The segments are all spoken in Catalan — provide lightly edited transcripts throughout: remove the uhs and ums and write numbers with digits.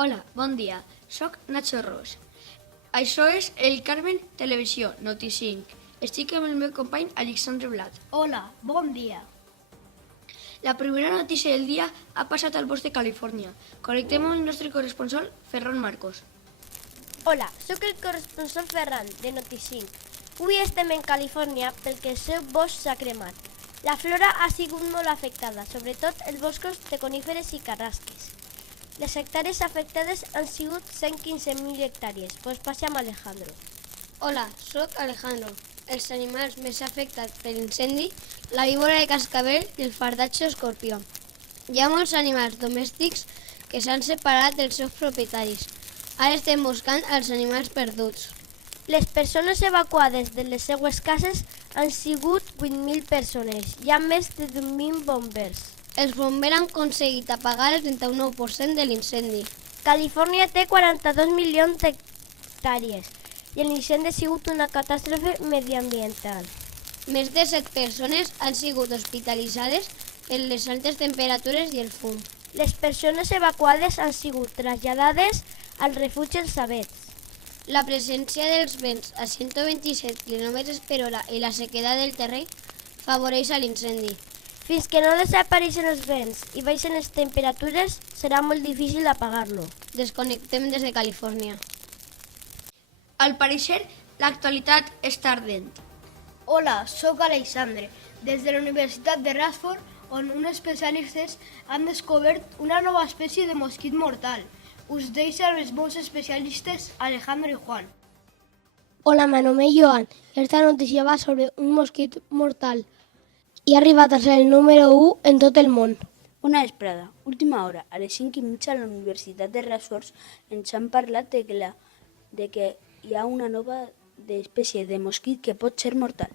Hola, bon dia. Soc Nacho Ros. Això és el Carmen Televisió, Noti5. Estic amb el meu company Alexandre Blat. Hola, bon dia. La primera notícia del dia ha passat al bosc de Califòrnia. Connectem amb el nostre corresponsal, Ferran Marcos. Hola, sóc el corresponsal Ferran, de Noti5. Avui estem en Califòrnia perquè el seu bosc s'ha cremat. La flora ha sigut molt afectada, sobretot els boscos de coníferes i carrasques. Les hectàrees afectades han sigut 115.000 hectàrees. Pues passi amb Alejandro. Hola, sóc Alejandro. Els animals més afectats per l'incendi, la víbora de cascabel i el fardatge escorpió. Hi ha molts animals domèstics que s'han separat dels seus propietaris. Ara estem buscant els animals perduts. Les persones evacuades de les seues cases han sigut 8.000 persones. Hi ha més de 20 bombers. Els bombers han aconseguit apagar el 39% de l'incendi. Califòrnia té 42 milions d'hectàrees i l'incendi ha sigut una catàstrofe mediambiental. Més de 7 persones han sigut hospitalitzades per les altes temperatures i el fum. Les persones evacuades han sigut traslladades al refugi Els Avets. La presència dels vents a 127 km per hora i la sequedat del terreny favoreix a l'incendi. Fins que no desapareixen els vents i baixen les temperatures, serà molt difícil apagar-lo. Desconnectem des de Califòrnia. Al parecer, l'actualitat està ardent. Hola, sóc Alexandre, des de la Universitat de Radford, on uns especialistes han descobert una nova espècie de mosquit mortal. Us deixo amb els meus especialistes Alejandro i Juan. Hola, me anomé Joan. Esta notícia va sobre un mosquit mortal i ha arribat a ser el número 1 en tot el món. Una vesprada, última hora, a les 5:30 a la Universitat de Radford ens han parlat de que hi ha una nova espècie de mosquit que pot ser mortal.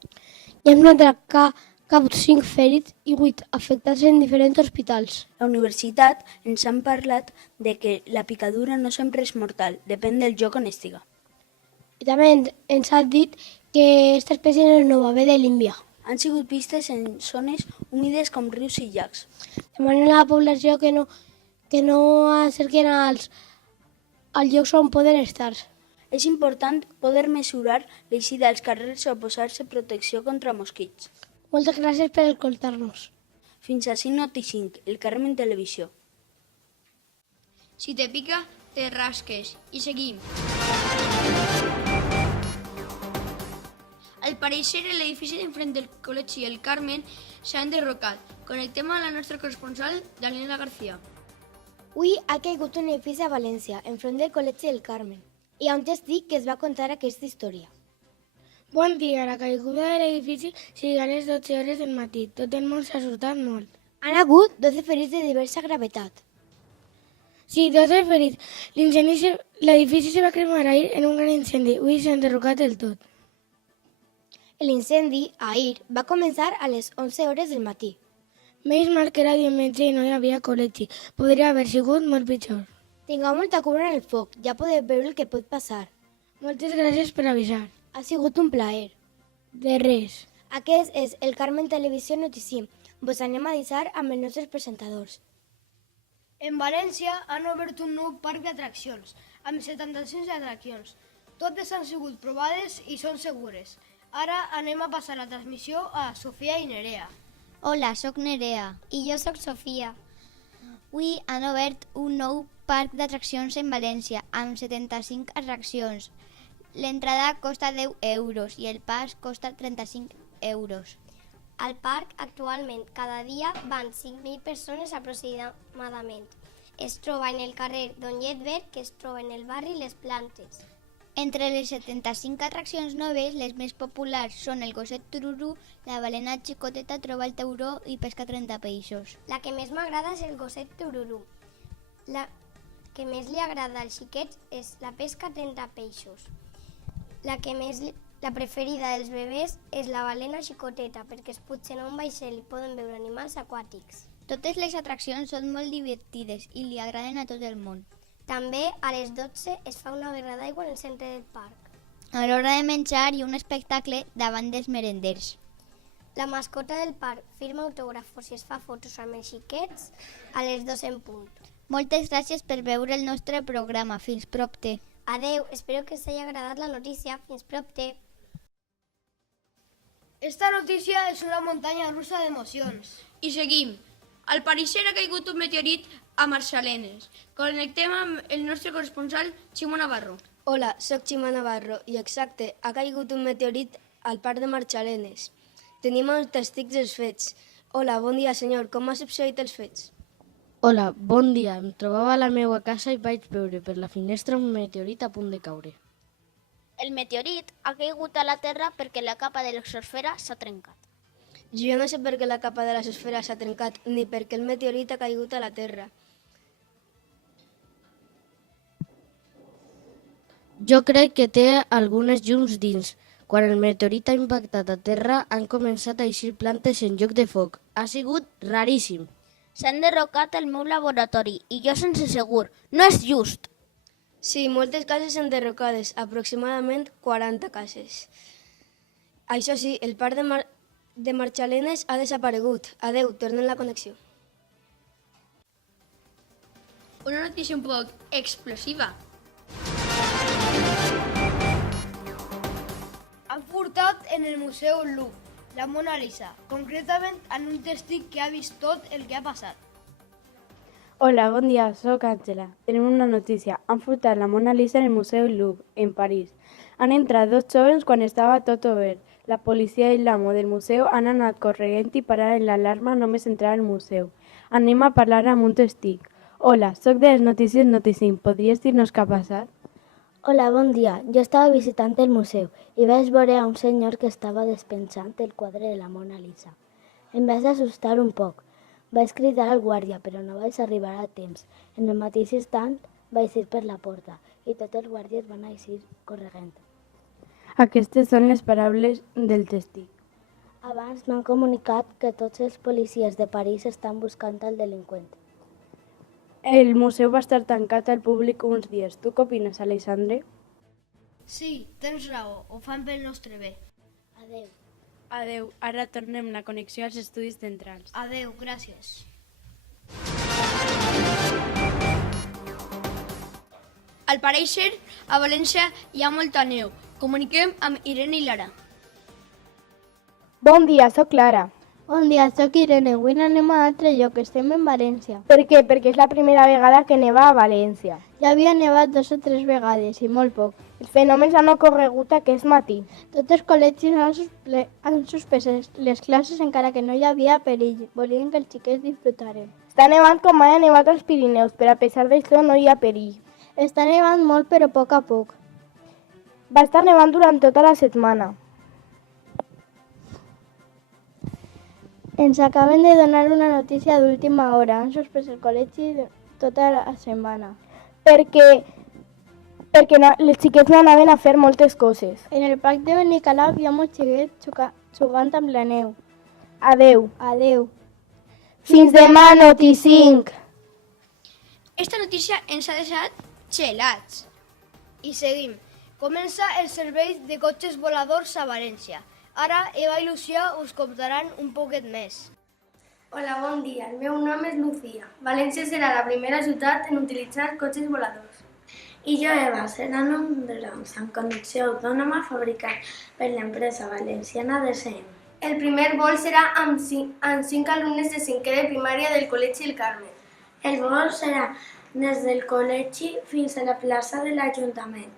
Hi hem notat cap 5 ferits i 8 afectats en diferents hospitals. La universitat ens han parlat de que la picadura no sempre és mortal, depèn del lloc on estiga. I també ens ha dit que aquesta espècie no és nova, ve de l'Índia. Han sigut vistes en zones humides com rius i llacs. Demanen a la població que no acerquen als llocs on poden estar. És important poder mesurar l'eixida als carrers o posar-se protecció contra mosquits. Moltes gràcies per escoltar-nos. Fins a 5 Noti5, el Carmen Televisió. Si te pica, te rasques. I seguim. Al parecer, l'edifici d'enfront del Col·legi El Carmen s'ha enderrocat. Connectem amb la nostra corresponsal, Daniela García. Avui ha caigut un edifici a València, enfront del Col·legi del Carmen. Hi ha un testig que es va contar aquesta història. Bon dia, la caiguda de l'edifici sigui a les 12 hores del matí. Tot el món s'ha assustat molt. Han hagut 12 ferits de diversa gravetat. Sí, 12 ferits. L'edifici se va cremar ahir en un gran incendi. Avui s'ha enderrocat del tot. L'incendi, ahir, va començar a les 11 hores del matí. Menys mal que era diumenge i no hi havia col·legi. Podria haver sigut molt pitjor. Tingueu molta cura en el foc, ja podeu veure el que pot passar. Moltes gràcies per avisar. Ha sigut un plaer. De res. Aquest és el Carmen Televisió Noti5. Vos anem a deixar amb els nostres presentadors. En València han obert un nou parc d'atraccions, amb 76 atraccions. Totes han sigut provades i són segures. Ara anem a passar la transmissió a Sofia i Nerea. Hola, sóc Nerea. I jo sóc Sofia. Avui han obert un nou parc d'atraccions en València, amb 75 atraccions. L'entrada costa 10 euros i el pas costa 35 euros. Al parc actualment cada dia van 5.000 persones aproximadament. Es troba en el carrer Don Lletberg, que es troba en el barri Les Plantes. Entre les 75 atraccions noves, les més populars són el gosset tururú, la balena xicoteta troba el tauró i pesca 30 peixos. La que més m'agrada és el gosset tururú. La que més li agrada als xiquets és la pesca 30 peixos. La preferida dels bebès és la balena xicoteta, perquè es pugen a un vaixell i poden veure animals aquàtics. Totes les atraccions són molt divertides i li agraden a tot el món. També a les 12 es fa una guerra d'aigua en el centre del parc. A l'hora de menjar hi ha un espectacle davant dels merenders. La mascota del parc firma autògrafos i es fa fotos amb els xiquets a les 2 en punt. Moltes gràcies per veure el nostre programa. Fins propte. Adeu, espero que us hagi agradat la notícia. Fins propte. Esta notícia és una muntanya russa d'emocions. I seguim. Al parecer ha caigut un meteorit a Marxalenes. Connectem amb el nostre corresponsal, Ximo Navarro. Hola, sóc Ximo Navarro i exacte, ha caigut un meteorit al parc de Marxalenes. Tenim els testigs dels fets. Hola, bon dia senyor, com ha succeït els fets? Hola, bon dia. Em trobava a la meva casa i vaig veure per la finestra un meteorit a punt de caure. El meteorit ha caigut a la Terra perquè la capa de l'exosfera s'ha trencat. Jo no sé per què la capa de l'esfera s'ha trencat ni per què el meteorit ha caigut a la Terra. Jo crec que té algunes llums dins. Quan el meteorit ha impactat a terra han començat a eixir plantes en lloc de foc. Ha sigut raríssim. S'han derrocat el meu laboratori i jo sense segur. No és just. Sí, moltes cases enderrocades, aproximadament 40 cases. Això sí, el parc de Marxalenes ha desaparegut. Adeu, tornem la connexió. Una notícia un poc explosiva. Han furtat en el Museu Louvre la Mona Lisa, concretament en un testig que ha vist tot el que ha passat. Hola, bon dia, sóc Àngela. Tenim una notícia. Han furtat la Mona Lisa en el Museu Louvre, en París. Han entrat 2 jóvens quan estava tot obert. La policia i l'amo del museu han anat corrent i parar l'alarma només entrar al museu. Anem a parlar amb un testig. Hola, sóc de les notícies Noticim. Podries dir-nos què ha passat? Hola, bon dia. Jo estava visitant el museu i vaig veure a un senyor que estava despensant el quadre de la Mona Lisa. Em vaig assustar un poc. Vaig cridar al guàrdia, però no vaig arribar a temps. En el mateix instant vaig ir per la porta i tots els guàrdies van eixir corrent. Aquestes són les paraules del testig. Abans m'han comunicat que tots els policies de París estan buscant el delinqüent. El museu va estar tancat al públic uns dies. Tu què opines, Alexandre? Sí, tens raó, ho fan pel nostre bé. Adeu. Adeu, ara tornem la connexió als estudis centrals. Adeu, gràcies. Al parecer, a València hi ha molta neu. Comuniquem amb Irene i Lara. Bon dia, sóc Clara. Bon dia, sóc Irene. Avui anem a un altre lloc, estem en València. Per què? Perquè és la primera vegada que neva a València. Ja havia nevat 2 o 3 vegades i molt poc. Els fenòmens han ocorregut aquest matí. Tots els col·legis han suspès les classes encara que no hi havia perill. Volien que els xiquets disfrutaren. Està nevant com mai ha nevat als Pirineus, però a pesar d'això no hi ha perill. Està nevant molt però a poc. Va estar nevant durant tota la setmana. Ens acaben de donar una notícia d'última hora. Han suspès el col·legi tota la setmana. Perquè els xiquets no anaven a fer moltes coses. En el parc de Benicalau hi ha molts xiquets jugant amb la neu. Adeu. Adeu. Fins demà, Noticinc. Esta notícia ens ha deixat gelats. I seguim. Comença el servei de cotxes voladors a València. Ara Eva i Lucía us contaran un poquet més. Hola, bon dia. El meu nom és Lucía. València serà la primera ciutat en utilitzar cotxes voladors. I jo, Eva, seran un drons amb conducció autònoma fabricat per l'empresa valenciana DSM. El primer vol serà amb 5 alumnes de 5è de primària del Col·legi El Carmen. El vol serà des del col·legi fins a la plaça de l'Ajuntament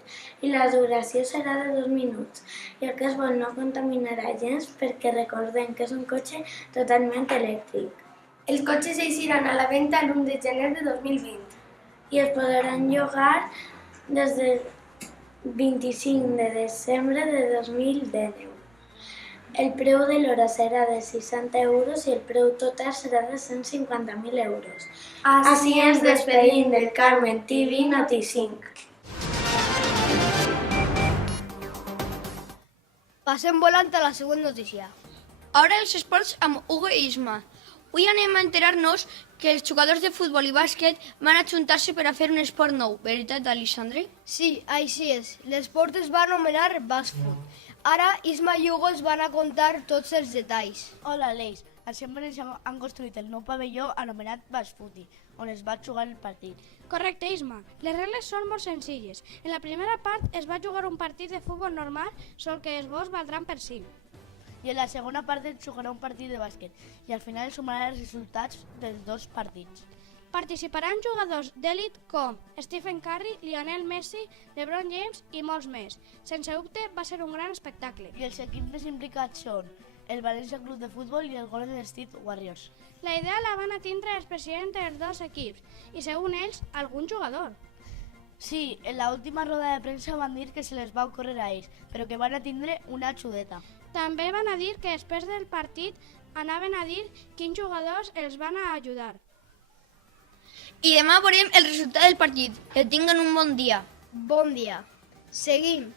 i la duració serà de 2 minuts. I aquest vol no contaminarà gens perquè recordem que és un cotxe totalment elèctric. Els cotxes eixiran a la venda l'1 de gener de 2020 i es podran llogar des del 25 de desembre de 2019. El preu de l'hora serà de 60 euros i el preu total serà de 150.000 euros. Així ens despedim del Carmen TV Noticinc. Passem volant a la següent notícia. Ara els esports amb Hugo i Isma. Avui anem a enterar-nos que els jugadors de futbol i bàsquet van ajuntar-se per a fer un esport nou. Veritat, Alexandre? Sí, així és. L'esport es va anomenar Basfoot. Ara Isma i Hugo es van a contar tots els detalls. Hola, Aleix. Al Sant València han construït el nou pavelló anomenat Basfuti, on es va jugar el partit. Correcte, Isma. Les regles són molt senzilles. En la primera part es va jugar un partit de futbol normal, sol que els gols valdran per 5. I en la segona part es jugarà un partit de bàsquet i al final es sumaran els resultats dels dos partits. Participaran jugadors d'èlit com Stephen Curry, Lionel Messi, LeBron James i molts més. Sense dubte va ser un gran espectacle. I els equips més implicats són el València Club de Futbol i el Golden State Warriors. La idea la van atindre els presidents dels dos equips i, segons ells, algun jugador. Sí, en l'última roda de premsa van dir que se les va ocórrer a ells, però que van atindre una xudeta. També van a dir que després del partit anaven a dir quins jugadors els van a ajudar. I demà veurem el resultat del partit. Que tinguen un bon dia. Bon dia. Seguim.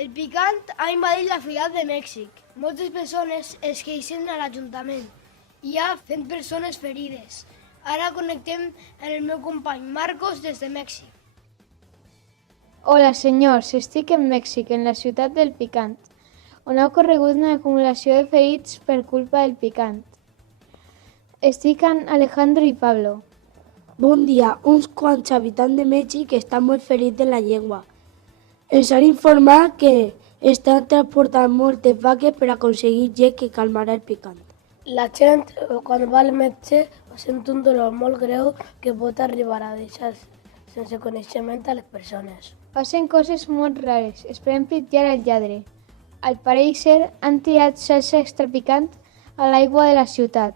El picant ha invadit la ciutat de Mèxic. Moltes persones es queixen a l'Ajuntament. Hi ha 100 persones ferides. Ara connectem amb el meu company Marcos des de Mèxic. Hola senyors, estic en Mèxic, en la ciutat del Picant, on ha ocorregut una acumulació de ferits per culpa del picant. Estic amb Alejandro i Pablo. Bon dia, uns quants habitants de Mèxic estan molt ferits de la llengua. Ens han informat que estan transportant moltes vaques per aconseguir llet que calmarà el picant. La gent, quan va al metge, sent un dolor molt greu que pot arribar a deixar sense coneixement a les persones. Passen coses molt rares, esperem pillar el lladre. Al pareixer, han tirat salsa extra picant a l'aigua de la ciutat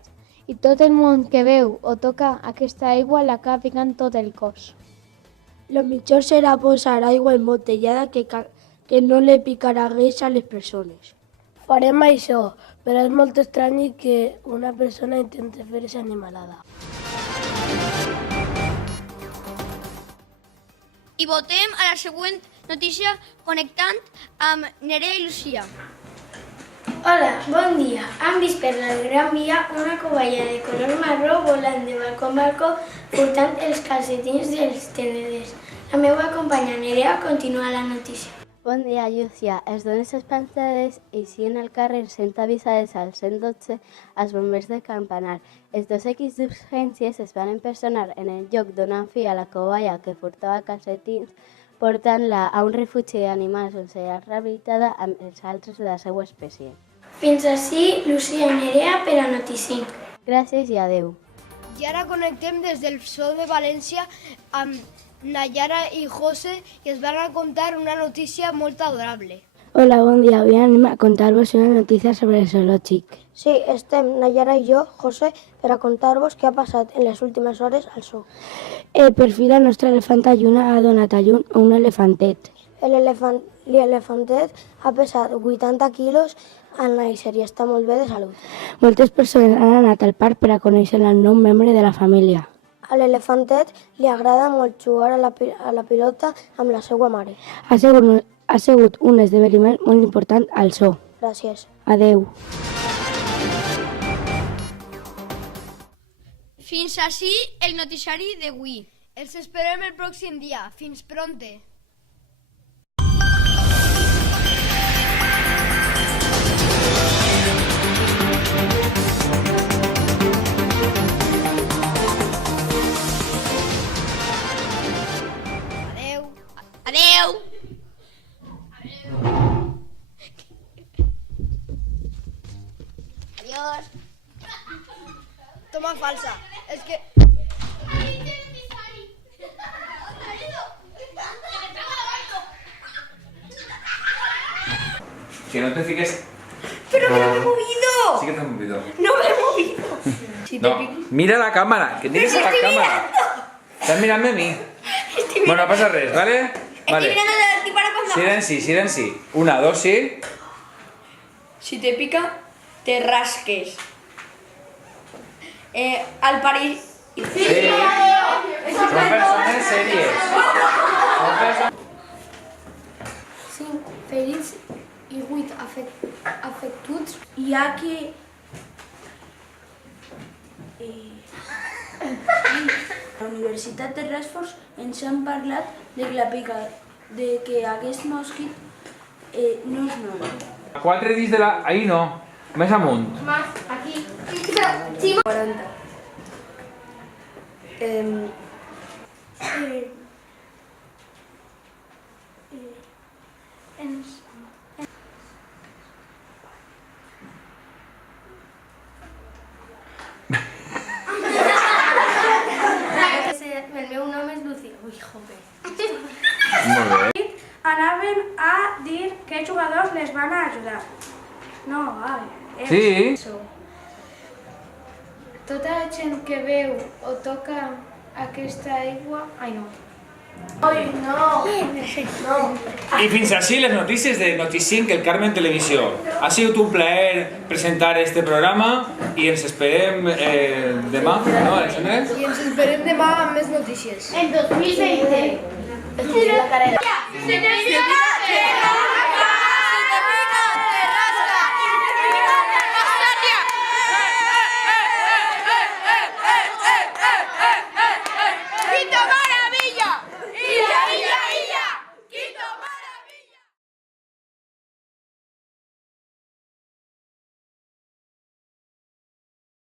i tot el món que veu o toca aquesta aigua l'acaba picant tot el cos. Lo millor serà posar aigua embotellada que no le picarà res a les persones. Farem això, però és molt estrany que una persona intenti fer aquesta animalada. I votem a la següent notícia connectant amb Nerea i Lucía. Hola, bon dia. Han vist per la Gran Via una covalla de color marró volant de balcó en balcó portant els calcetins dels tenedors. La meva companya Nerea continua la notícia. Bon dia, Llúcia. Els dones espantades eixien al carrer sent avisades al 112 als bombers del campanar. Els dos equips d'urgències es van empersonar en el lloc donant fi a la covalla que portava calcetins, portant-la a un refugi d'animals on serà rehabilitada amb els altres de la seva espècie. Fins ací, Lucía i Nerea per a Noticinc. Gràcies i adeu. I ara connectem des del Zoo de València amb Nayara i José i ens van a contar una notícia molt adorable. Hola, bon dia. Avui anem a contar-vos una notícia sobre el zoològic. Sí, estem Nayara i jo, José, per a contar-vos què ha passat en les últimes hores al zoo. Per fi la nostra elefanta Lluna ha donat a llum a un elefantet. L'elefantet ha pesat 80 quilos al néixer i està molt bé de salut. Moltes persones han anat al parc per a conèixer el nou membre de la família. A l'elefantet li agrada molt jugar a la pilota amb la seva mare. Ha sigut un esdeveniment molt important al zoo. Gràcies. Adeu. Fins ací el noticiari d'avui. Els esperem el pròxim dia. Fins pronte. Adeu! Adiós! Toma falsa. És que... Que no te fiques... ¡Pero que no me he movido! Sí que te has movido. ¡No me he movido! Si No, mira la cámara, que tienes a la cámara. Estás mirando a mí. Bueno, no pasa res, ¿vale? Vale. Silenci, silenci. 1, 2, sí. Si te pica, te rasques. Al París... Sí. Son persones sèries. Cinc ferits i 8 afectuts. Hi ha qui... A la Universitat de Radford ens han parlat de que aquest mosquit no és normal. 4 dits de la... Ahí no. Més amunt. Más, aquí. 40. El meu nom és Lucía. Ui, joder. Molt bé. Anaven a dir que jugadors les van a ajudar. No, Sí. Tota la gent que veu o toca aquesta aigua... Ai, no. Ai, no. I fins així les notícies de Noti5, el Carmen Televisió. Ha sigut un plaer presentar este programa i ens esperem demà, no, Alexandre? I ens esperem demà amb més notícies. En 2020. La carrera.